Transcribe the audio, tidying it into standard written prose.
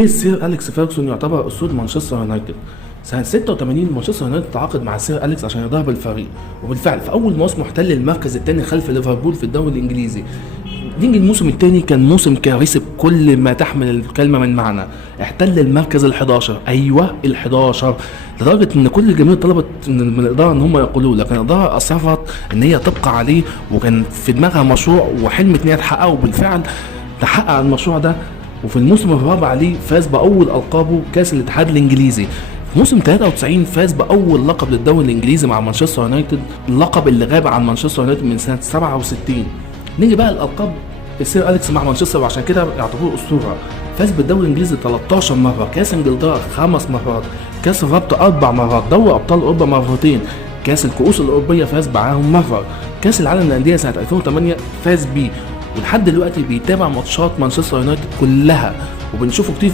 السير أليكس فيرجسون يعتبر أسود مانشستر يونايتد. سنة 86 مانشستر يونايتد تعاقد مع السير أليكس عشان يدرب الفريق، وبالفعل في أول موسم احتل المركز الثاني خلف ليفربول في الدوري الإنجليزي. نيجي الموسم الثاني كان موسم كارثي بكل ما تحمل الكلمة من معنى، احتل المركز ال11، أيوه ال11، لدرجة إن كل الجماهير طلبت من الإدارة إن هم يقولوا، لكن الإدارة أصرت إن هي تبقى عليه، وكان في دماغها مشروع وحلمت إن هي تحققه، وبالفعل تحقق المشروع ده. وفي الموسم الرابع ليه فاز بأول ألقابه كأس الاتحاد الإنجليزي. في موسم 93 فاز بأول لقب للدوري الإنجليزي مع مانشستر يونايتد، اللقب اللي غاب عن مانشستر يونايتد من سنة 67. نيجي بقى الألقاب السير أليكس مع مانشستر، وعشان كده يعتبروه أسطورة. فاز بالدوري الإنجليزي 13 مرة، كأس إنجلترا 5 مرات، كأس الرابطة 4 مرات، دوري أبطال أوروبا مرتين، كأس الكؤوس الأوروبية فاز معاهم مرة، كأس العالم للأندية سنة 2008 فاز بيه. ولحد دلوقتي بيتابع ماتشات مانشستر يونايتد كلها، وبنشوفه كتير في